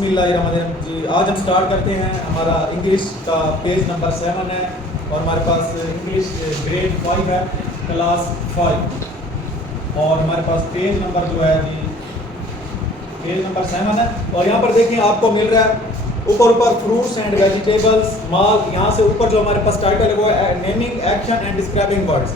बिस्मिल्लाहिर्रहमानिर्रहीम जी। आज हम स्टार्ट करते हैं। हमारा इंग्लिश का पेज नंबर 7 है और हमारे पास इंग्लिश ग्रेड 5 है, क्लास 5। और हमारे पास पेज नंबर जो है जी, पेज नंबर 7 है। और यहाँ पर देखिए आपको मिल रहा है ऊपर फ्रूट्स एंड वेजिटेबल्स माल। यहाँ से ऊपर जो हमारे पास टाइटल है वो है naming action and describing words.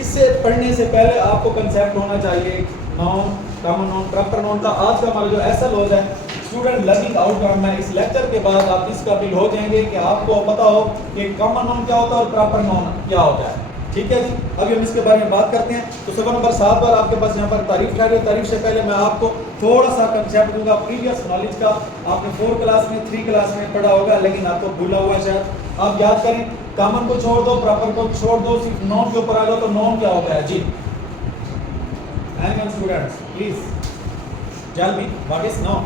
इससे पढ़ने से पहले आपको कंसेप्ट होना चाहिए noun, common noun, proper noun का। आज का हमारा जो एसएल है स्टूडेंट लर्निंग आउटकम है। इस लेक्चर के बाद आप इस काबिल हो जाएंगे कि आपको पता हो कि कॉमन नाउन क्या होता है और प्रॉपर नाउन क्या होता है। ठीक है जी, अभी हम इसके बारे में बात करते हैं। तो सवाल नंबर 7 पर आपके पास यहाँ पर तारीफ ठहरी। तारीफ से पहले मैं आपको थोड़ा सा कंसेप्ट दूंगा प्रीवियस नॉलेज का। आपने 4 क्लास में 3 क्लास में पढ़ा होगा, लेकिन आपको भूला हुआ है शायद। आप याद करें, कॉमन को छोड़ दो, प्रॉपर को छोड़ दो, सिर्फ नाउन के ऊपर आ जाओ। तो नाउन क्या होता है जी? Students please tell me what is noun.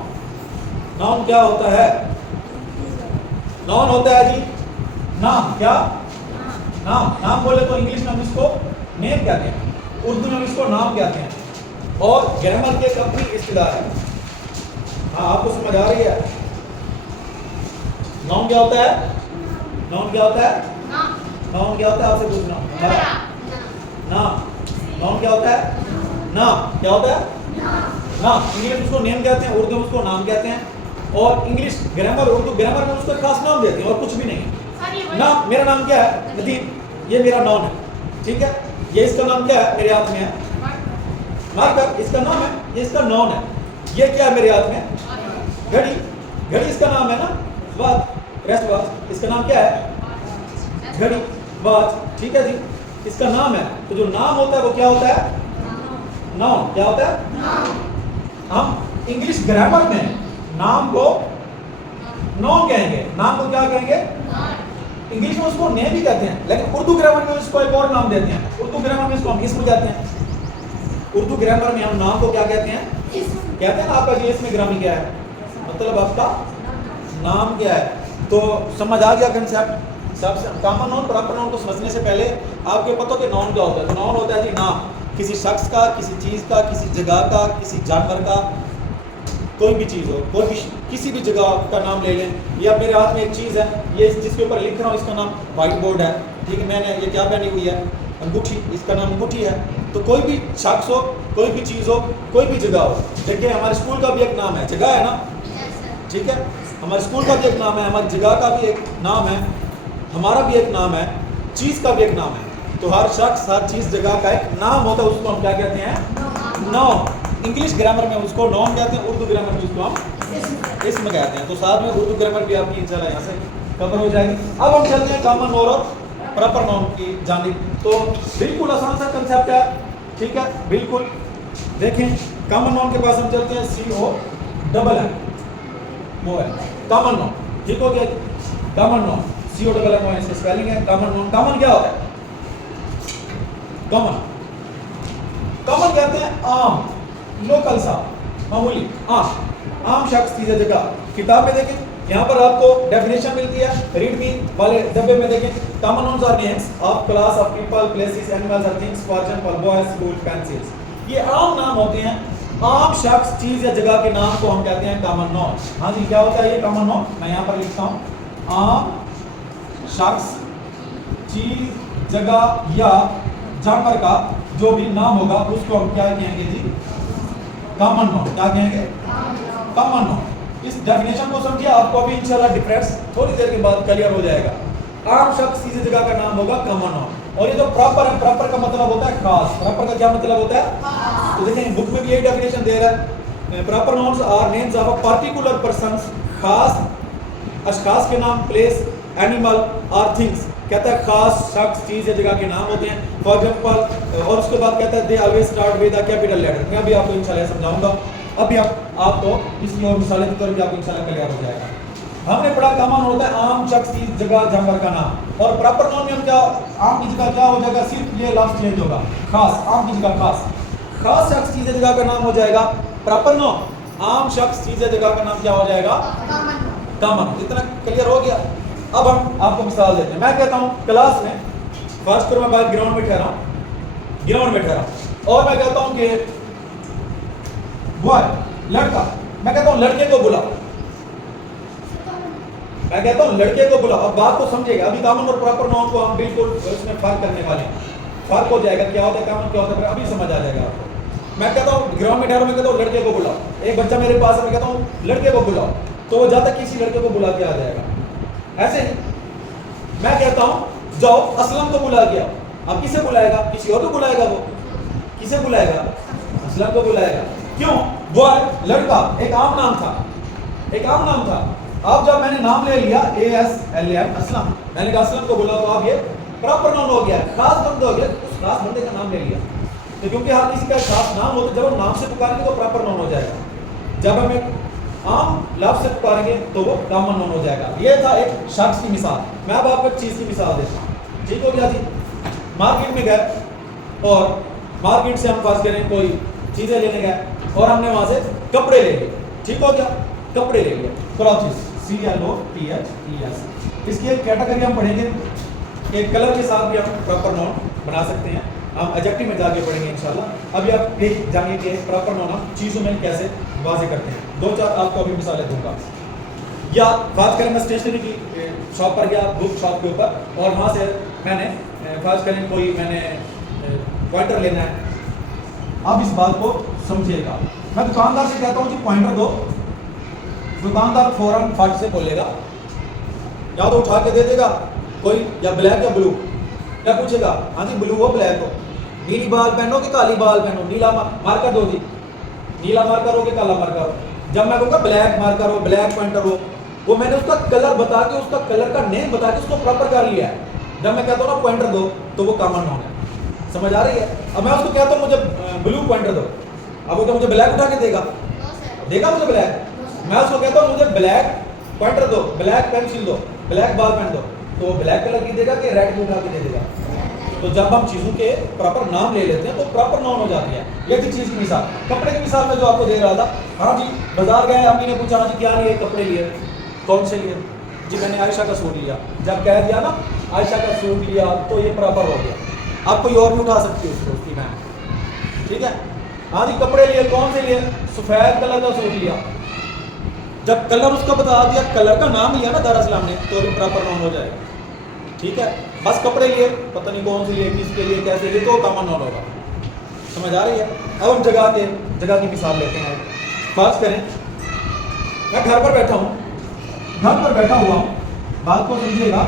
Noun क्या होता है? नाउन होता है जी नाम। क्या नाम? नाम बोले तो इंग्लिश में हम इसको नेम कहते हैं, उर्दू में हम इसको नाम कहते हैं। और ग्रामर की एक अपनी इस्तिलाह है। हाँ, आपको समझ आ रही है? नाउन क्या होता है? नाउन क्या होता है? नाउन क्या होता है? आपसे पूछना नाम। नाउन क्या होता है? नाम क्या होता है? नाम। इंग्लिश में उसको नेम कहते हैं, उर्दू में उसको नाम कहते हैं। और इंग्लिश ग्रामर, उर्दू ग्रामर में उसको खास नाम देते हैं और कुछ भी नहीं। नाम, मेरा नाम क्या है? नदीम। ये मेरा नाम है, ठीक है। ये इसका नाम क्या है? मेरे हाथ में है मार्कर, इसका नाम है। ये इसका नाउन है। ये क्या है मेरे हाथ में? घड़ी। घड़ी इसका नाम है ना। वॉच, रेस्ट वॉच, इसका नाम क्या है? घड़ी, वॉच, ठीक है जी, इसका नाम है। तो जो नाम होता है वो क्या होता है? नाउन। क्या होता है? हम इंग्लिश ग्रामर में नाम को नाउन कहेंगे, नाम को क्या कहेंगे? इंग्लिश में उसको नेम भी कहते हैं, लेकिन उर्दू ग्रामर में उसको एक और नाम देते हैं। उर्दू ग्रामर में इसको हम इसम कहते हैं। उर्दू ग्रामर में हम नाम को क्या कहते हैं? कहते हैं ना। आपका जी इसमें ग्रामी क्या है? मतलब आपका नाम क्या है? तो समझ आ गया कंसेप्ट। सबसे कॉमन नाउन, प्रॉपर नाउन को समझने से पहले आपको पता हो कि नाउन क्या होता है। तो नाउन होता है जी नाम, किसी शख्स का, किसी चीज़ का, किसी जगह का, किसी जानवर का, कोई भी चीज़ हो, कोई भी किसी भी जगह का नाम ले लें। या मेरे हाथ में एक चीज़ है, ये जिसके ऊपर लिख रहा हूँ, इसका नाम व्हाइट बोर्ड है, ठीक है। मैंने ये क्या पहनी हुई है? अंगूठी, इसका नाम अंगूठी है। तो कोई भी शख्स हो, कोई भी चीज़ हो, कोई भी जगह हो। देखिए हमारे स्कूल का भी एक नाम है, जगह है ना, ठीक है। हमारे स्कूल का भी एक नाम है, हमारी जगह का भी एक नाम है, हमारा भी एक नाम है, चीज़ का भी एक नाम है। तो हर शख्स, हर चीज़, जगह का एक नाम होता है, उसको हम क्या कहते हैं? नाउन। इंग्लिश ग्रामर में उसको नाउन कहते हैं, उर्दू ग्रामर में उसको हम इसम कहते हैं। तो साथ में उर्दू ग्रामर भी आपकी इंशाल्लाह यहाँ से कवर हो जाएगी। अब हम चलते हैं कॉमन नाउन और प्रॉपर नाउन की जानिब। तो बिल्कुल आसान सा कंसेप्ट है, ठीक है, बिल्कुल। देखें, कॉमन नाउन के पास हम चलते हैं। CONN वो है कॉमन नाउन, ठीक हो गया। कॉमन नाउन CONN इसका स्पेलिंग है। कॉमन नाउन, कॉमन क्या होता है? कॉमन, कॉमन कहते हैं आम, लोकल सा, मामूली, आम शख्स, चीज़, जगह। किताब में देखें, यहाँ पर आपको डेफिनेशन मिलती है। रीड मी वाले डब्बे में देखें, common nouns are names of class of people, places, animals और things. For example boys, school, pencils. ये आम नाम होते हैं। आम शख्स, चीज़ या जगह के नाम को हम कहते हैं कॉमन नाउन। हाँ जी, क्या होता है ये कॉमन नाउन? मैं यहाँ पर लिखता हूँ, आम शख्स, चीज़, जगह या जानवर का जो भी नाम होगा उसको हम क्या कहेंगे जी? Common noun. क्या कहेंगे? Common noun. इस डेफिनेशन को समझिए, आपको अभी इंशाल्लाह डिफरेंस थोड़ी देर के बाद क्लियर हो जाएगा। आम शख्स, चीज़, जगह का नाम होगा कॉमन नाउन। और ये जो प्रॉपर है, प्रॉपर का मतलब होता है खास। प्रॉपर का क्या मतलब होता है? तो देखें बुक में भी यही डेफिनेशन दे रहा है। Proper nouns are names of a particular persons, खास अशखास के नाम, प्लेस, एनिमल और थिंग्स। कहता है खास शख्स, चीज़ या जगह के नाम होते हैं। फॉर एग्जाम्पल, और उसके बाद कहता है they always start with a capital letter. मैं भी आपको इंशाल्लाह समझाऊंगा। अभी आपको इसकी और मिसालें के तौर पर आपको इंशाल्लाह क्लियर हो जाएगा। हमने पढ़ा कॉमन होता है आम शख्स, चीज़, जगह, जानवर का नाम। और प्रॉपर नाउन में हम क्या, आम की जगह क्या हो जाएगा? सिर्फ ये लफ्ज़ चेंज होगा, खास। आम की जगह खास, खास शख्स, चीज़ या जगह का नाम हो जाएगा प्रॉपर नाउन। आम शख्स, चीज़ या जगह का नाम क्या हो जाएगा? कॉमन। इतना क्लियर हो गया। अब हम आपको मिसाल देते हैं। मैं कहता हूँ क्लास में, फर्स्ट फ्लोर में बाहर ग्राउंड में ठहरा हूँ, ग्राउंड में ठहरा हूँ, और मैं कहता हूँ कि बॉय, लड़का, मैं कहता हूँ लड़के को बुला। कहता हूँ लड़के को बुलाओ, अब बात को समझेगा, अभी कॉमन और प्रॉपर नाउन को हम बिल्कुल इसमें फर्क करने वाले हैं, फर्क हो जाएगा क्या होता है कॉमन क्या होता है, अभी समझ आ जाएगा आपको। मैं कहता हूँ ग्राउंड में ठहरो, मैं कहता हूँ लड़के को बुलाओ, एक बच्चा मेरे पास है, मैं कहता हूँ लड़के को बुलाओ, तो वो जाता किसी लड़के को बुला के आ जाएगा। ऐसे ही मैं कहता हूँ जाओ असलम को बुला के आओ, अब किसे बुलाएगा, किसी और को बुलाएगा, वो किसे बुलाएगा, असलम को बुलाएगा। क्यों, वो लड़का एक आम नाम था, एक आम नाम था। अब जब मैंने नाम ले लिया ASLM असलम, मैंने कहा असलम को बुला, तो अब ये प्रॉपर नाउन हो गया, खास बंदा हो गया, उस खास बंदे का नाम ले लिया। तो क्योंकि हर किसी का खास नाम होता है, जब हम नाम से पुकारेंगे तो प्रॉपर नाउन हो जाएगा, जब हम एक आम लफ्ज से पुकारेंगे तो वो कॉमन नाउन हो जाएगा। ये था एक शख्स की मिसाल। मैं अब आपको एक चीज की मिसाल देता हूँ, ठीक हो गया जी। मार्केट में गए और मार्केट से हम फर्ज करें कोई चीजें लेने गए और हमने वहां से कपड़े ले लिए, ठीक हो गया, कपड़े ले लिए, क्लॉथ्स, CLOTHES। इसकी एक कैटेगरी हम पढ़ेंगे, एक कलर के साथ भी हम प्रॉपर नाउन बना सकते हैं, हम एडजेक्टिव में जाके पढ़ेंगे इंशाल्लाह। अभी आप एक जानिए कि प्रॉपर नाउन हम चीज़ों में कैसे वाजे करते हैं। दो चार आपको अभी मिसालें दूंगा। या बात करें मैं स्टेशनरी की शॉप पर गया, बुक शॉप के ऊपर, और वहाँ से मैंने फर्ज करें कोई मैंने पॉइंटर लेना है। अब इस बात को समझिएगा, मैं दुकानदार से कहता हूँ जी पॉइंटर दो, दुकानदार फौरन फट से बोलेगा, या तो उठा के दे देगा कोई, या ब्लैक या ब्लू, क्या पूछेगा, हाँ जी ब्लू हो ब्लैक हो, नीली बाल पहनो कि काली बाल पहनो, नीला मार्कर दो जी, नीला मार्कर हो कि काला मार्कर हो। जब मैं कहूँगा ब्लैक मार्कर हो, ब्लैक पॉइंटर हो, वो मैंने उसका कलर बता के, उसका कलर का नेम बता के उसको प्रॉपर कर लिया है। जब मैं कहता हूँ ना पॉइंटर दो, तो वो कॉमन नाउन है, समझ आ रही है। अब मैं उसको कहता हूँ मुझे ब्लू पॉइंटर दो, अब वो तो मुझे ब्लैक उठा के देगा, देगा मुझे ब्लैक। मैं उसको कहता हूँ मुझे ब्लैक पॉइंटर दो, ब्लैक पेंसिल दो, ब्लैक बॉल पेन दो, तो वो ब्लैक कलर की देगा कि रेड की उठा के दे देगा। तो जब हम चीज़ों के प्रॉपर नाम ले लेते हैं तो प्रॉपर नाउन हो जाती है। ये थी चीज़ की मिसाल। कपड़े की मिसाल में जो आपको दे रहा था, हाँ जी बाजार गए, अम्मी ने पूछा हाँ जी क्या लिए, कपड़े लिए, कौन से लिए, जी मैंने आयशा का सूट लिया। जब कह दिया ना आयशा का सूट लिया तो ये प्रॉपर हो गया, आप कोई और भी उठा सकती है उसको, उसकी मैम, ठीक है। हाँ जी कपड़े लिए, कौन से लिए, सफ़ेद कलर का सूट लिया। जब कलर उसका बता दिया, कलर का नाम लिया ना दरअसल हमने, तो भी प्रॉपर नाउन हो जाएगा, ठीक है। बस कपड़े लिए, पता नहीं कौन से लिए, किसके लिए, कैसे लिए, तो कॉमन नाउन होगा, समझ आ रही है। अब हम जगह की मिसाल लेते हैं। बात करें मैं घर पर बैठा हूँ, घर पर बैठा हुआ हूँ, बात को समझिएगा,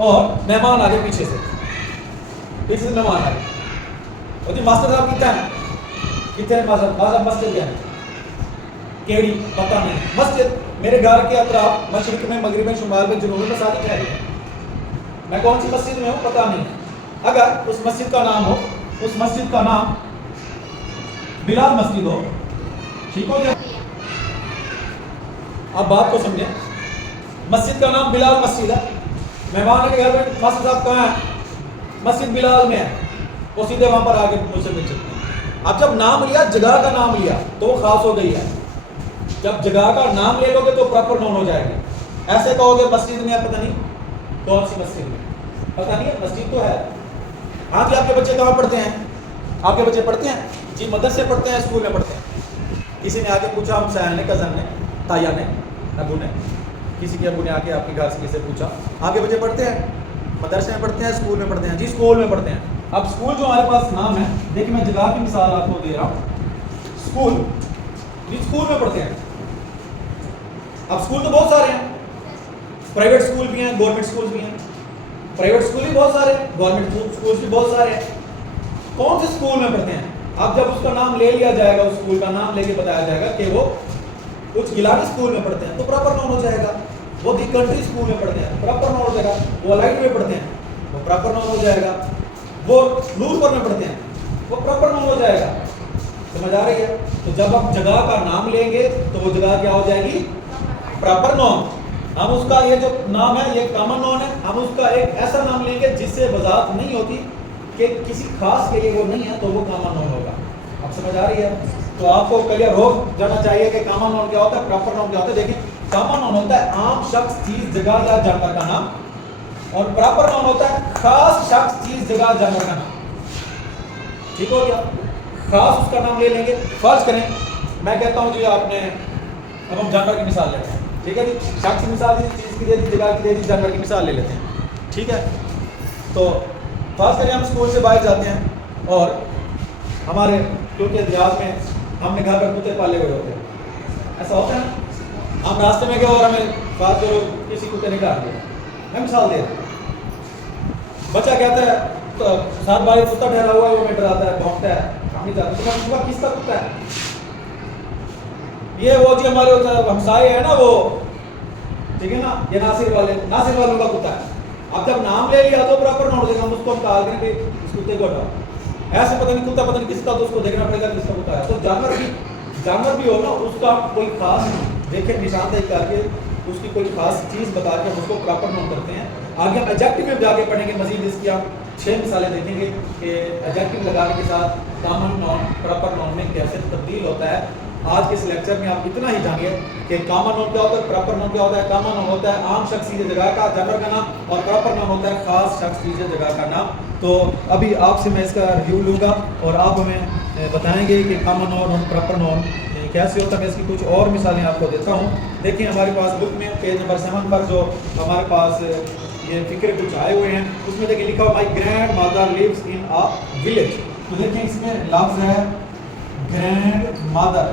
और मेहमान आ गए पीछे से मेहमान आ गए, और जी मास्टर साहब कितने हैं मास्टर मस्जिद गए, केड़ी पता नहीं, मस्जिद मेरे घर के अतराफ मशरिक में, मगरिब में, शुमाल में, जुनूब में शादी ठहरी है, मैं कौन सी मस्जिद में हूँ पता नहीं। अगर उस मस्जिद का नाम हो, उस मस्जिद का नाम बिलाल मस्जिद हो, ठीक हो गया। अब बात को समझे, मस्जिद का नाम बिलाल मस्जिद है, मेहमान के घर में मास्टर साहब कहाँ है, मस्जिद बिलाल में है, वो सीधे वहां पर आके मुझसे मिल सकते हैं। अब जब नाम लिया, जगह का नाम लिया, तो वो खास हो गई है। जब जगह का नाम ले लोगे तो प्रॉपर नाउन हो जाएगी। ऐसे कहोगे मस्जिद में है, पता नहीं कौन सी मस्जिद में, पता नहीं है, मस्जिद तो है। हाँ जी आपके बच्चे कहाँ पढ़ते हैं, आपके बच्चे पढ़ते हैं जी, मदरसे पढ़ते हैं, स्कूल में पढ़ते हैं। किसी ने आके पूछा, हम सहन ने, कज़न ने, ताया ने, अबू ने, किसी के अबू ने आके आपके घर से किसी से पूछा, आपके बच्चे पढ़ते हैं, मदरसे में पढ़ते हैं, स्कूल में पढ़ते हैं, जी स्कूल में पढ़ते हैं। अब स्कूल जो हमारे पास नाम है, देखिए मैं जगह की मिसाल आपको दे रहा हूँ, स्कूल, जी स्कूल में पढ़ते हैं। अब स्कूल तो बहुत सारे हैं, प्राइवेट स्कूल भी हैं, गवर्नमेंट स्कूल भी हैं, प्राइवेट स्कूल भी बहुत सारे हैं, गवर्नमेंट स्कूल भी बहुत सारे हैं। कौन से स्कूल में पढ़ते हैं, अब जब उसका नाम ले लिया जाएगा, उस स्कूल का नाम लेके बताया जाएगा कि वो कुछ इलाकी स्कूल में पढ़ते हैं, तो प्रॉपर नाउन हो जाएगा। वो दी कंट्री स्कूल में पढ़ते हैं, प्रॉपर नाउन हो जाएगा। वो अलाइट में पढ़ते हैं, वो प्रॉपर नाउन हो जाएगा। वो नूरपुर में पढ़ते हैं, वो प्रॉपर नाउन हो जाएगा, समझ आ रही है। तो जब आप जगह का नाम लेंगे तो वो जगह क्या हो जाएगी, प्रॉपर नाउन। हम उसका ये जो नाम है ये कॉमन नाउन है, हम उसका एक ऐसा नाम लेंगे जिससे वजाहत नहीं होती कि किसी खास के लिए वो नहीं है, तो वो कॉमन नाउन होगा। आप समझ आ रही है। तो आपको क्लियर हो जाना चाहिए कि कॉमन नाउन क्या होता है, प्रॉपर नाउन क्या होता है। देखिए कॉमन नाउन होता है आम शख्स, चीज, जगह या जानवर का नाम, और प्रॉपर नाउन होता है खास शख्स, चीज, जगह, जानवर का नाम। ठीक हो गया, खास उसका नाम ले लेंगे। फर्ज करें मैं कहता हूं जी आपने, अब हम जानवर की मिसाल लेते हैं, ठीक है जी, शख्स की मिसाल दी, चीज़ की दे दी, जगह की दे दी, जानवर की मिसाल ले लेते हैं। ठीक है, तो खास करके हम स्कूल से बाहर जाते हैं और हमारे क्योंकि इतिहास में हमने घर पर कुत्ते पाले हुए होते हैं, ऐसा होता है ना, हम रास्ते में गए और हमें बात करो किसी कुत्ते ने काट दिया। मैं मिसाल दे रहा हूं, बच्चा कहता है तो साथ भाई कुत्ता ठहरा हुआ है, वो में डराता है, भौंकता है, हम नहीं जाते, तो मैं पूछूंगा किसका कुत्ता है? ये वो जी हमारे हमसाए है ना वो, ठीक है ना, ये नासिर वालों का कुत्ता है। अब जब नाम ले लिया तो प्रॉपर नोट देगा, हम उसको हम कहा करें कि इस कुत्ते को हटाओ, ऐसे पता नहीं कुत्ता पता नहीं किसका, तो उसको देखना पड़ेगा किसका कुत्ता है। तो जानवर भी हो ना, उसका कोई खास देखे निशानदेही करके उसकी कोई खास चीज़ बता के हम उसको प्रॉपर नोट करते हैं। आगे हम एडजेक्टिव में जाके पढ़ेंगे मजीद, इसकी हम 6 मिसालें देखेंगे कि एडजेक्टिव लगाने के साथ कॉमन नाउन प्रॉपर नाउन में कैसे तब्दील होता है। आज के इस लेक्चर में आप इतना ही जानिए कि कॉमन नाउन क्या होता है, प्रॉपर नाउन क्या होता है। कॉमन नाउन होता है आम शख्स चीज़ जगह का, जानवर का नाम, और प्रॉपर नाउन होता है खास शख्स चीज़ जगह का नाम। तो अभी आपसे मैं इसका रिव्यू लूँगा और आप हमें बताएंगे कि कॉमन नाउन और प्रॉपर नाउन कैसे होता है। मैं इसकी कुछ और मिसालें आपको देता हूँ। देखिए हमारे पास बुक में पेज नंबर 7 पर जो हमारे पास ये फिक्र कुछ आए हुए हैं, उसमें देखिए लिखा हुआ my grandmother lives in a village. तो देखिए इसमें लफ्ज है ग्रैंड मदर,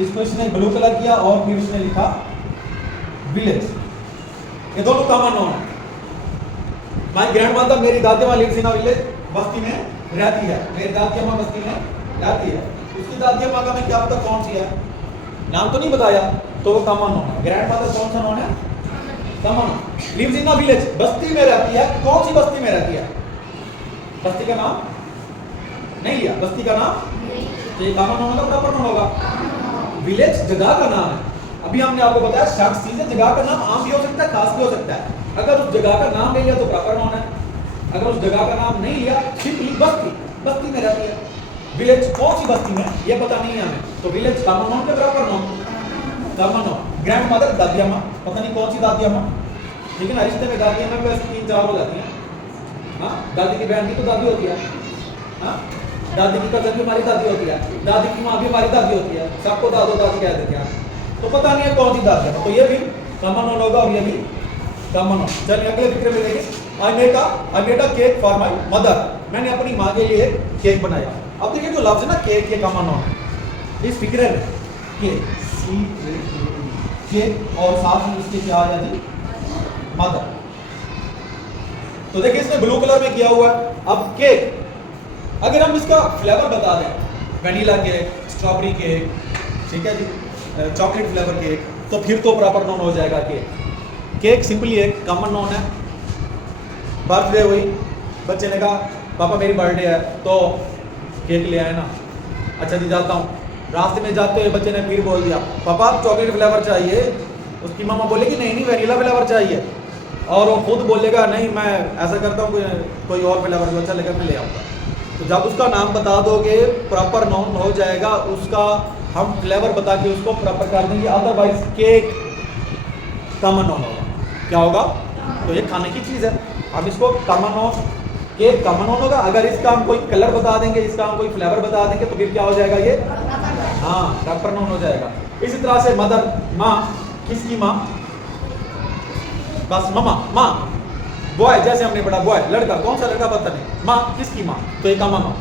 इसको इसने ब्लू कलर किया और फिर उसने लिखा विलेज, ये दोनों कॉमन नाउन है। माई ग्रैंड मदर, मेरी दादी माँ लिव्स इन अ विलेज, बस्ती में रहती है, मेरी दादी माँ बस्ती में रहती है। उसकी दादी माँ का मैं क्या पता कौन सी है, नाम तो नहीं बताया, तो वो कॉमन नाउन है। ग्रैंड मदर कौन सा नाउन है? Common noun. Lives in a village, बस्ती में रहती है, कौन सी बस्ती में रहती है? बस्ती का नाम नहीं लिया, बस्ती का नाम, तो ये कॉमन नाउन होगा प्रॉपर नाउन होगा। विलेज जगह का नाम है। अभी हमने आपको बताया शख्स चीज़ जगह का नाम आम भी हो सकता है, खास भी हो सकता है। अगर उस जगह का नाम ले लिया तो प्रॉपर नाउन है, अगर उस जगह का नाम नहीं लिया, सिंपली बस्ती में रहती है। विलेज कौन सी बस्ती में ये पता नहीं है हमें, तो विलेज कॉमन नाउन के proper noun common noun. Grandmother दादिया माँ, पता नहीं कौन सी दादिया माँ, ठीक है ना, रिश्ते में दादिया माँ वैसे 3-4 हो जाती हैं। हाँ, दादी की बहन की तो दादी होती है, हाँ, दादी की कजन भी हमारी दादी होती है, दादी की माँ भी हमारी दादी होती है, सबको दादो दादी कह देते हैं। तो पता नहीं है कौन सी दादी है, तो ये भी कॉमन नाउन होगा और ये भी कॉमन नाउन। चलिए अगले फिक्र में देखें। I made a cake for my mother, मैंने अपनी माँ के लिए केक बनाया। अब देखिए जो लफ्ज है ना केक, ये कॉमन नाउन है। इस फिक्रे में केक और साथ में इसके क्या आया जी, मदर। तो देखिए इसने ब्लू कलर में किया हुआ है। अब केक अगर हम इसका फ्लेवर बता दें, वनीला केक, स्ट्रॉबेरी केक, ठीक है जी, चॉकलेट फ्लेवर केक, तो फिर तो प्रॉपर नाउन हो जाएगा केक। केक सिंपली एक कॉमन नाउन है। बर्थडे हुई, बच्चे ने कहा पापा मेरी बर्थडे है तो केक ले आए ना, अच्छा जी जाता हूँ। रास्ते में जाते हुए बच्चे ने फिर बोल दिया पापा चॉकलेट फ्लेवर चाहिए, उसकी मामा बोलेगी नहीं वनीला फ्लेवर चाहिए, और वो खुद बोलेगा नहीं मैं ऐसा करता हूँ कोई और फ्लेवर जो अच्छा लगा मैं ले आऊँगा। तो जब उसका नाम बता दोगे प्रॉपर नाउन हो जाएगा, उसका हम फ्लेवर बता के उसको प्रॉपर कर देंगे, अदरवाइज केक कॉमन नाउन होगा। क्या होगा? तो ये खाने की चीज़ है, अब इसको common noun, cake common noun होगा। अगर इसका हम कोई कलर बता देंगे, इसका हम कोई फ्लेवर बता देंगे, तो फिर क्या हो जाएगा ये, हाँ प्रॉपर नाउन हो जाएगा। इसी तरह से मदर, माँ, किसकी माँ, बस ममा, माँ। बॉय जैसे हमने पढ़ा बॉय, लड़का, कौन सा लड़का पता नहीं, माँ किसकी माँ, तो ये कॉमन नाउन।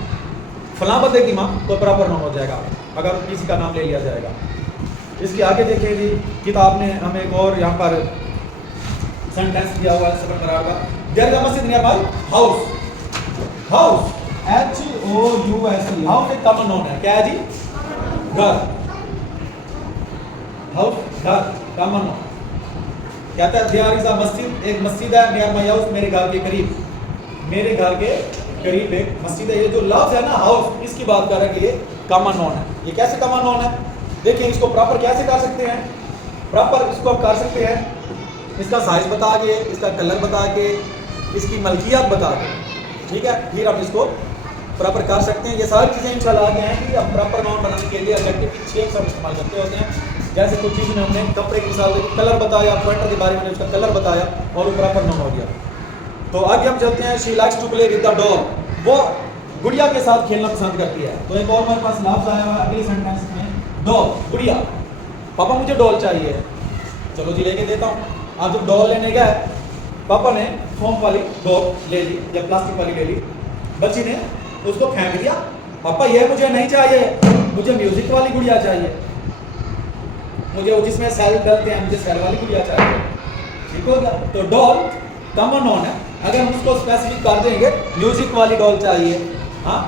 फलां बंदे की माँ तो प्रॉपर नाउन हो जाएगा अगर किसी का नाम ले लिया जाएगा। इसके आगे देखिए जी, किताब ने हमें एक और यहाँ पर सेंटेंस दिया हुआ है 7 बराबर का। देयर इज अ मस्जिद near by house, house HOUSE, house एक कॉमन नाउन है। क्या है जी? घर, हाउस घर कॉमन नाउन। कहता है देयर इज अ मस्जिद, एक मस्जिद है, नियर माय हाउस, मेरे घर के करीब, मेरे घर के करीब एक मस्जिद है। ये जो लफ्ज है ना हाउस, इसकी बात कर रहे हैं कि ये कॉमन नाउन है। ये कैसे कॉमन नाउन है? देखिए इसको प्रॉपर कैसे कर सकते हैं, प्रॉपर इसको आप कर सकते हैं इसका साइज बता के, इसका कलर बता के, इसकी मलकियत बता के, ठीक है, फिर हम इसको प्रॉपर कर सकते हैं। ये सारी चीज़ें इंशाल्लाह आगे हैं कि हम प्रॉपर नाउन बनाने के लिए एडजेक्टिव की 6 शब्द इस्तेमाल करते होते हैं। जैसे कुछ चीज़ में हमने कपड़े की मिसाल दी, कलर बताया, स्वेटर के बारे में उसका कलर बताया और वो प्रॉपर नाउन हो गया। तो आगे हम चलते हैं, she likes to play with the doll, वो गुड़िया के साथ खेलना पसंद करती है। तो एक और हमारे पास लफ्ज आया हुआ है अगले सेंटेंस में, डॉल, गुड़िया, पापा मुझे डॉल चाहिए, चलो जी लेके देता हूँ। आज जब डॉल लेने गया, पापा ने फोम वाली डॉल ले ली या प्लास्टिक वाली ले ली, बच्ची ने उसको फेंक दिया। पापा ये मुझे नहीं चाहिए, मुझे म्यूजिक वाली गुड़िया चाहिए, मुझे वो जिसमें सेल डलते हैं, मुझे सेल वाली गुड़िया चाहिए। ठीक हो गया। तो डॉल कॉमन नॉन है। अगर हम उसको स्पेसिफिक कर देंगे म्यूजिक वाली डॉल चाहिए, हाँ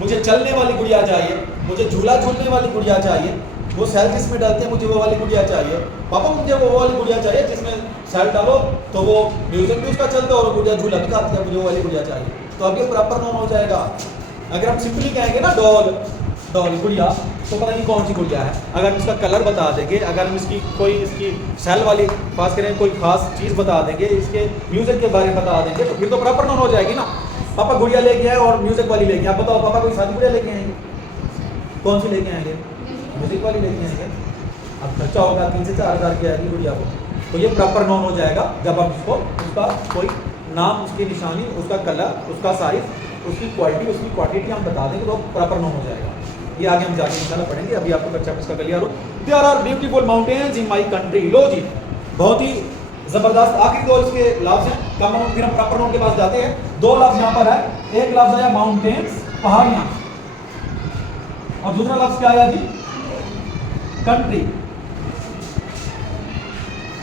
मुझे चलने वाली गुड़िया चाहिए, मुझे झूला झूलने वाली गुड़िया चाहिए, वो सेल जिसमें डालते हैं मुझे वो वाली गुड़िया चाहिए। पापा मुझे वो वाली गुड़िया चाहिए जिसमें सेल डालो तो वो म्यूजिक भी उसका चलता है और गुड़िया झूला भी खाती है, मुझे वो वाली गुड़िया चाहिए। तो अब ये प्रॉपर नॉन हो जाएगा। अगर हम सिंपली कहेंगे ना डॉल डॉल गुड़िया, तो पता नहीं कौन सी गुड़िया है। अगर हम इसका कलर बता देंगे, अगर हम इसकी कोई इसकी सेल वाली पास करें, कोई खास चीज़ बता देंगे, इसके म्यूजिक के बारे में बता देंगे, तो फिर तो प्रॉपर नॉन हो जाएगी ना। पापा गुड़िया लेके आए और म्यूजिक वाली लेके आए। आप बताओ पापा कोई शादी गुड़िया लेके आएंगे, कौन सी लेके आएंगे? म्यूजिक वाली लेके आएंगे। अब खर्चा होगा 3 से 4 हज़ार की आएगी गुड़िया को, तो ये प्रॉपर नॉन हो जाएगा जब हम उसको उसका कोई नाम, उसकी निशानी, उसका कलर, उसका साइज, उसकी क्वालिटी, उसकी क्वांटिटी हम बता देंगे तो प्रॉपर नॉन हो जाएगा। ये आगे हम जाके इंशाल्लाह पढ़ेंगे। अभी आपको कच्चा इसका क्लियर हो। There are beautiful mountains in my country. लो जी, बहुत ही जबरदस्त आखिरी दो इसके लफ्ज हैं। कम फिर हम प्रॉपर नॉन के पास जाते हैं। दो लफ्ज यहाँ पर है, एक लफ्ज आया माउंटेन्स, पहाड़ियाँ, और दूसरा लफ्ज क्या आया जी? कंट्री।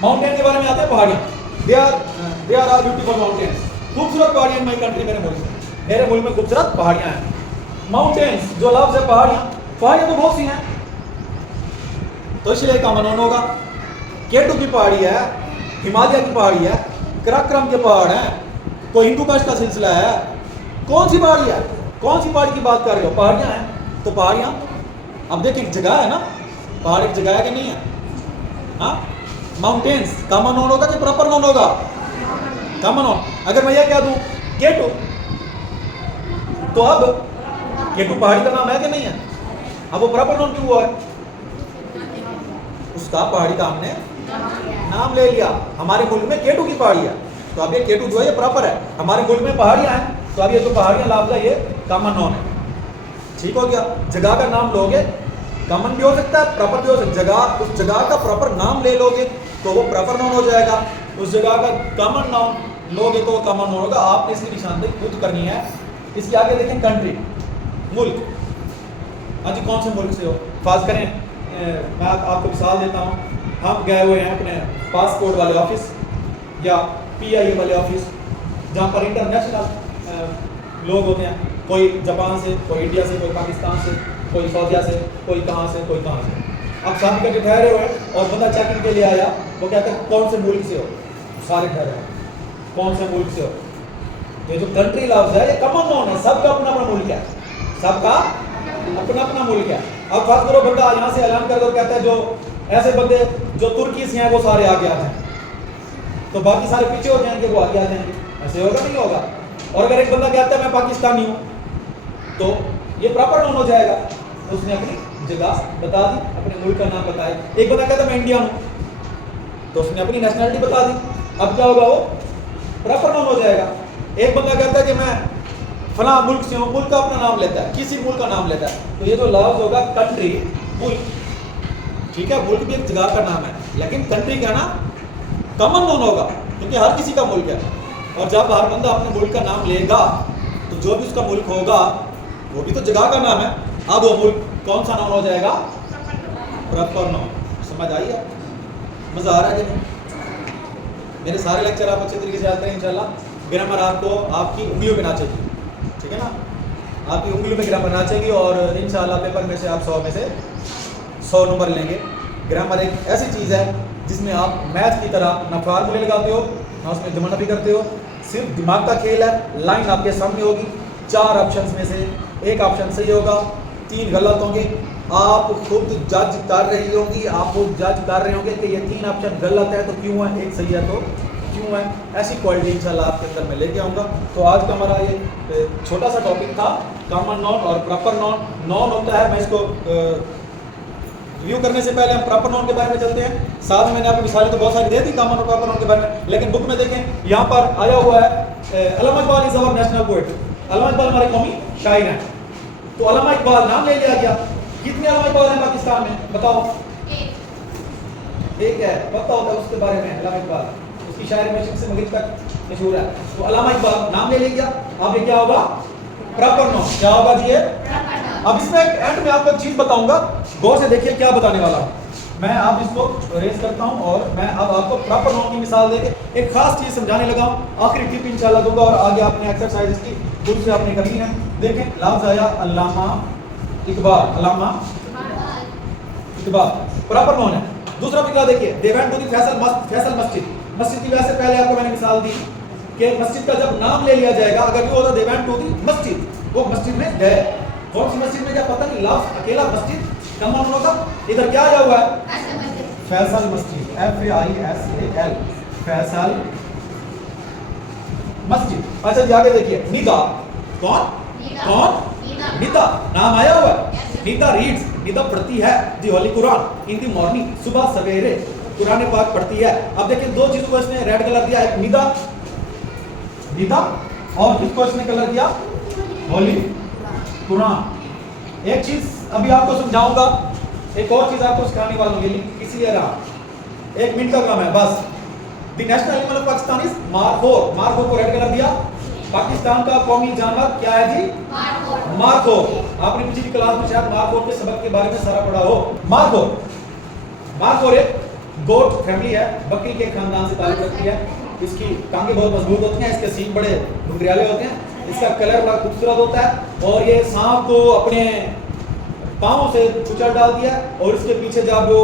माउंटेन के बारे में आते हैं पहाड़ियाँ। देयर आर ब्यूटीफुल माउंटेन्स, खूबसूरत पहाड़ियाँ इन माय कंट्री, मेरे मुल्क में खूबसूरत पहाड़ियाँ हैं। माउंटेन्स जो लफ्ज है पहाड़ियाँ, पहाड़ियाँ तो बहुत सी हैं, तो इसलिए कॉमन नॉन होगा। केटू की पहाड़ी है, हिमालय की पहाड़ी है, कराक्रम के पहाड़ हैं, कोई हिंदू कास्ट का सिलसिला है, कौन सी पहाड़ी है? कौन सी पहाड़ी की बात कर रहे हो? पहाड़ियाँ हैं तो पहाड़ियाँ। अब देखिए एक जगह है ना, पहाड़ एक जगह है कि नहीं है? हाँ, माउंटेन्स कॉमन नॉन होगा कि प्रॉपर नॉन होगा? Common noun. अगर मैं ये कह दूं केटू, तो अब केटू पहाड़ी का नाम है कि नहीं है? अब वो प्रॉपर नॉन क्यों हुआ है? उसका पहाड़ी का हमने नाम ले लिया। हमारे मुल्क में केटू की पहाड़ी है, तो अब ये केटू जो है ये प्रॉपर है। हमारे मुल्क में पहाड़ियाँ हैं, तो अब ये जो पहाड़ियाँ लफ्ज है ये कॉमन नॉन है। ठीक हो गया। जगह का नाम लोगे, कॉमन भी हो सकता है, प्रॉपर भी हो सकता है। जगह, उस जगह का प्रॉपर नाम ले लोगे तो वो प्रॉपर नॉन हो जाएगा। उस जगह का कॉमन नाम लोगे तो कॉमन नॉन होगा। आपने इसकी निशानदेही खुद करनी है। इसके आगे देखें कंट्री, मुल्क। हाँ जी, कौन से मुल्क से हो? फाज करें मैं आपको मिसाल देता हूँ। हम गए हुए हैं अपने पासपोर्ट वाले ऑफिस या PIA वाले ऑफिस, जहाँ पर इंटरनेशनल लोग होते हैं, कोई जापान से, कोई इंडिया से, कोई पाकिस्तान से, कोई सऊदीया से, कोई कहाँ से, कोई कहाँ से। आप शादी करके ठहरे हुए और बंदा चेकिंग के लिए आया, वो कहता है कौन से मुल्क से हो? सारे ठहरे हैं, कौन से मुल्क से हो? ये जो कंट्री लफ्ज है ये कॉमन नॉन है, सबका अपना अपना मुल्क है, सबका अपना अपना मुल्क है। अब बात करो बंदा यहाँ से ऐलान कर दो, कहता है जो ऐसे बंदे जो तुर्की से हैं वो सारे आगे आ जाएं, तो बाकी सारे पीछे हो जाएंगे, वो आगे आ जाएंगे। ऐसे होगा नहीं होगा? और अगर एक बंदा कहता है मैं पाकिस्तानी हूँ, तो ये प्रॉपर नॉन हो जाएगा। उसने अपनी जगह बता दी, अपने मुल्क का नाम बताया। एक बंदा कहता है मैं इंडियन हूँ, तो उसने अपनी नेशनलिटी बता दी। अब क्या होगा? वो प्रॉपर नॉन हो जाएगा। एक बंदा कहता है कि मैं फला मुल्क से हूँ, मुल्क का अपना नाम लेता है, किसी मुल्क का नाम लेता है, तो ये जो लफ्ज होगा कंट्री, मुल्क, ठीक है, मुल्क भी एक जगह का नाम है, लेकिन कंट्री का ना कॉमन नॉन होगा, क्योंकि हर किसी का मुल्क है। और जब हर बंदा अपने मुल्क का नाम लेगा तो जो भी उसका मुल्क होगा वो भी तो जगह का नाम है। अब वो मुल्क कौन सा नाम हो जाएगा? प्रॉपर नाम। समझ आई है? मज़ा आ रहा है कि नहीं? मेरे सारे लेक्चर आप अच्छे तरीके से आते हैं इंशाल्लाह। ग्रामर आपको आपकी उंगलियों में नाचेगी, ठीक है ना? आपकी उंगलियों में ग्रामर नाचेगी और इंशाल्लाह पेपर में से आप 100 में से 100 नंबर लेंगे। ग्रामर एक ऐसी चीज़ है जिसमें आप मैथ की तरह ना फार्मूले लगाते हो ना उसमें जमाना भी करते हो, सिर्फ दिमाग का खेल है। लाइन आपके सामने होगी, 4 ऑप्शन में से एक ऑप्शन सही होगा, 3 गलत होंगे। आप खुद जज कर रही होंगी, आप खुद जज कर रहे होंगे कि ये 3 ऑप्शन गलत है तो क्यों है, एक सही है तो क्यों है। ऐसी क्वालिटी इंशाल्लाह आपके अंदर मैं लेके आऊँगा। तो आज का हमारा ये छोटा सा टॉपिक था कॉमन नॉन और प्रॉपर नॉन। नॉन होता है, मैं इसको रिव्यू करने से पहले हम प्रॉपर नॉन के बारे में चलते हैं। साथ में मैंने आपको मिसालें तो बहुत सारी दे दी कॉमन और प्रॉपर नॉन के बारे में, लेकिन बुक में देखें यहाँ पर आया हुआ है Allama Iqbal is our national poet. Allama Iqbal हमारे कौमी शायर हैं, तो अल्लामा इकबाल नाम ले लिया गया। कितने अल्लामा इकबाल हैं पाकिस्तान में? बताओ। एक है, पता होता है उसके बारे में, अल्लामा इकबाल, उसकी शायरी मशरिक से मगरिब तक मशहूर है। तो अल्लामा इकबाल नाम ले लिया, अब ये क्या होगा? Proper noun. क्या होगा जी ये? अब इसमें एंड में आपको एक चीज बताऊंगा, गौर से देखिए क्या बताने वाला हूं मैं। आप इसको रेस करता हूं और मैं अब आपको प्रॉपर नाउन की मिसाल देके एक खास चीज समझाने लगा हूं। आखिरी टिप इंशाल्लाह दूंगा और आगे आपने एक्सरसाइज इसकी खुद से आपने करनी है। देखें लफ्ज आया अल्लामा इकबाल, अल्लामा इकबाल प्रॉपर नाउन है। दूसरा फिक्रा देखिए, they went to the Faisal Masjid. मस्जिद की वजह से पहले आपको मैंने मिसाल दी कि मस्जिद का जब नाम ले लिया जाएगा, अगर ये होता दे वेंट टू द मस्जिद, वो मस्जिद में गए। कौन सी मस्जिद में क्या पता नहीं, लफ्ज अकेला मस्जिद कम होगा। इधर क्या आया हुआ है? फैसल मस्जिद, FAISAL, फैसल मस्जिद। अच्छा जी आगे देखिए, निदा कौन? निदा नाम आया हुआ है। निदा रीड्स, निदा पढ़ती है दी होली कुरान इन दी मॉर्निंग, सुबह सवेरे कुरान पाक पढ़ती है। अब देखिए दो चीजों को इसने रेड कलर दिया, एक निदा और किसको इसने कलर दिया? होली कुरान। एक चीज अभी आपको समझाऊंगा, एक और चीज आपको सिखाने वाला हूं, इसलिए रहा 1 मिनट का काम है बस। The national animal of Pakistan is markhor. Markhor को रेड कलर दिया। पाकिस्तान का कौमी जानवर क्या है जी? मारखोर। आपने पिछली क्लास में शायद मारखोर के सबक के बारे में सारा पढ़ा हो। मारखोर एक गोट फैमिली है, बकरी के खानदान से ताल्लुक रखती है। इसकी टांगे बहुत मजबूत होती हैं, इसके सींग बड़े डुंगरियाले होते हैं, इसका कलर बड़ा खूबसूरत होता है और ये सांप को अपने पांव से कुचल डाल दिया और इसके पीछे जब वो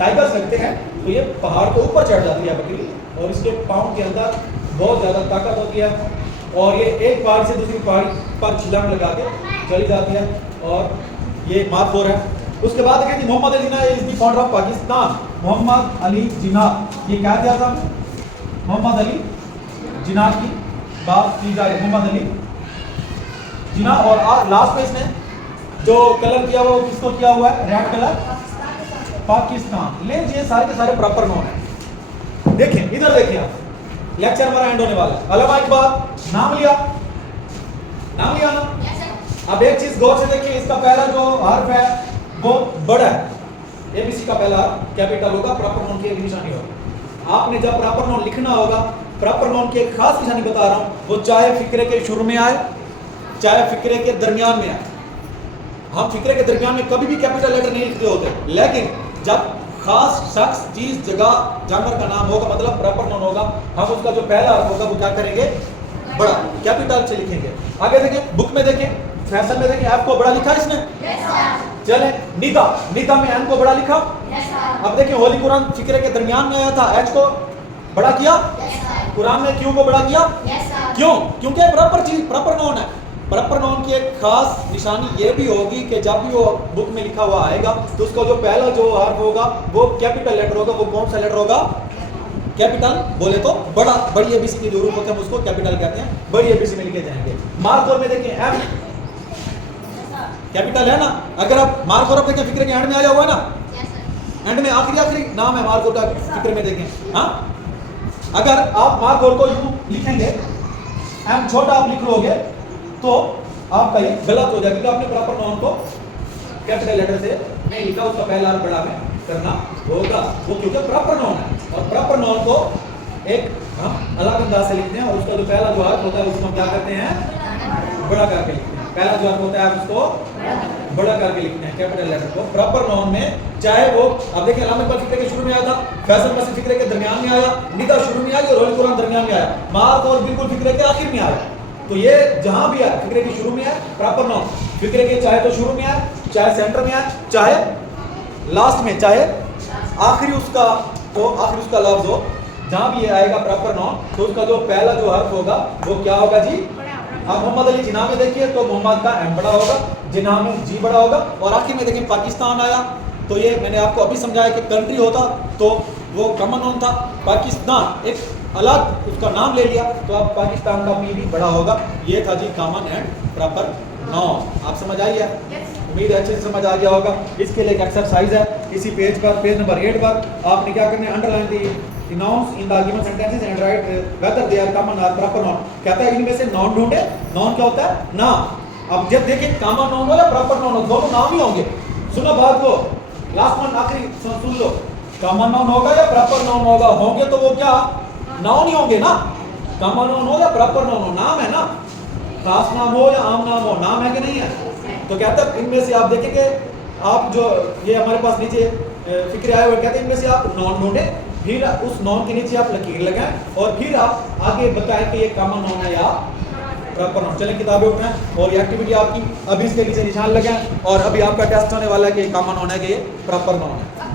टाइगर्स लगते हैं तो ये पहाड़ के ऊपर चढ़ जाती है बकरी और इसके पांव के अंदर बहुत ज़्यादा ताकत होती है और ये एक पहाड़ से दूसरी पहाड़ पर छलांग लगा के चली जाती है और ये मारखोर है। उसके बाद कहते हैं Mohammad Ali Jinnah is the founder of Pakistan. Mohammad Ali Jinnah, ये क्या दिया था? मोहम्मद अली जिन्ना की बात की जा रही है। मोहम्मद अली जिन्ना और लास्ट में इसने जो कलर किया वो किसको किया हुआ है? Red colour, Pakistan. ले ये सारे के सारे प्रॉपर नाउन है। देखें इधर देखिए, आप लेक्चर हमारा एंड होने वाला है। अल्लामा इकबाल नाम लिया ना? अब एक चीज गौर से देखिए, इसका पहला जो हर्फ है वो बड़ा है, ABC का पहला कैपिटल होगा, प्रॉपर नाउन की एक निशानी होगी। आपने जब प्रॉपर नाउन लिखना होगा, प्रॉपर नाउन की एक खास निशानी बता रहा हूं, वो चाहे फिक्रे के शुरू में आए चाहे फिक्रे के दरमियान में आए। हम फिक्रे के दरमियान में कभी भी कैपिटल लेटर नहीं लिखते होते, लेकिन जब खास शख्स, चीज, जगह, जानवर का नाम होगा, मतलब प्रॉपर नाउन होगा, हम उसका जो पहला हर्फ होगा वो क्या करेंगे? बड़ा कैपिटल से लिखेंगे। आगे देखें, बुक में देखें, फैसल में देखें, आपको बड़ा लिखा है इसने? चले निदा में एन को बड़ा लिखा। अब देखिए होली कुरान फिक्रे के दरमियान में आया था, एच को बड़ा किया। कुरान में क्यों को बड़ा किया? क्यों? क्योंकि प्रॉपर चीज, प्रॉपर नाउन है। प्रॉपर नाउन की एक खास निशानी ये भी होगी कि जब भी वो बुक में लिखा हुआ आएगा तो उसका जो पहला जो हर्फ होगा वो कैपिटल लेटर होगा। वो कौन सा लेटर होगा? कैपिटल। बोले तो बड़ा, बड़ी ABC की जो रूप होते हैं उसको कैपिटल कहते हैं, बड़ी ABC में लिखे जाएंगे। मार्क में देखिए M कैपिटल है ना। अगर आप मार्क और देखें, फिक्र के एंड में आया हुआ है ना, एंड में आखिरी नाम है मार्क का, फिक्र में देखें। हाँ, अगर आप मार्क को यूं लिखेंगे, M छोटा आप लिख लोगे तो आपका ये गलत हो जाएगा, क्योंकि आपने प्रॉपर नाउन को कैपिटल लेटर से नहीं लिखा, उसका पहला बड़ा में करना होगा वो, क्योंकि प्रॉपर नाउन है। और प्रॉपर नाउन को एक हम अलग अंदाज से लिखते हैं और उसका जो पहला जो हर्फ होता है उसको क्या करते हैं? बड़ा करके लिखते हैं। पहला जो हर्फ होता है उसको बड़ा करके लिखते हैं कैपिटल लेटर को प्रॉपर नाउन में। चाहे वो, अब देखिए अल्लामा इकबाल फिक्रे के शुरू में आया था, फैसल मस्जिद फिक्रे के दरमियान में आया, निदा शुरू में आई और होली कुरान दरमियान में आया, मार्क और बिल्कुल फिक्रे के आखिर में आया। तो ये जहां भी है फिक्रे के शुरू में है प्रॉपर नाउन, फिक्रे के चाहे तो शुरू में है, चाहे सेंटर में है, चाहे लास्ट में, चाहे आखिरी उसका लफ्ज हो, जहां भी ये आएगा प्रॉपर नाउन तो उसका जो पहला जो हर्फ होगा वो क्या होगा जी? आप मोहम्मद अली जिन्ना में देखिए तो मोहम्मद का एम बड़ा होगा, जिन्ना में जी बड़ा होगा, और आखिर में देखिए पाकिस्तान आया तो ये मैंने आपको अभी समझाया कि कंट्री होता तो वो कॉमन नाउन था, पाकिस्तान एक अलग उसका नाम ले लिया तो अब पाकिस्तान का पी भी बड़ा होगा। ये था जी कॉमन एंड प्रॉपर नाउन। आप समझ आई है? उम्मीद है अच्छे से समझ आ गया होगा। इसके लिए एक एक्सरसाइज है, इसी पेज पर, पेज नंबर 8 पर आपने क्या करना है? Underline the nouns in the given sentences and write whether they are common और प्रॉपर नाउन। कहता है इनमें से नाउन ढूंढे। नाउन क्या होता है? नाम। अब जब देखिए कॉमन नाउन हो या प्रॉपर नाउन हो, दोनों नाम ही होंगे। सुनो बात को, लास्ट वन आखिरी सुन लो, कॉमन नाउन होगा या प्रॉपर नाउन होगा? होंगे तो वो क्या नाउन ही होंगे ना। कॉमन नाउन हो या प्रॉपर नाउन हो, नाम है ना। खास नाम हो या आम नाम हो, नाम है कि नहीं है? तो कहता है इनमें से आप देखेंगे, आप जो ये हमारे पास नीचे फिक्र आए हुए, कहते हैं इनमें से आप नॉन ढूंढे, फिर उस नॉन के नीचे आप लकीर लगाएं और फिर आप आगे बताएं कि ये कॉमन नाउन है या प्रॉपर नाउन। चलें किताबें उठाएं और ये एक्टिविटी आपकी अभी इसके नीचे निशान लगाएं और अभी आपका टेस्ट होने वाला है कि कॉमन नाउन है कि ये प्रॉपर नाउन है।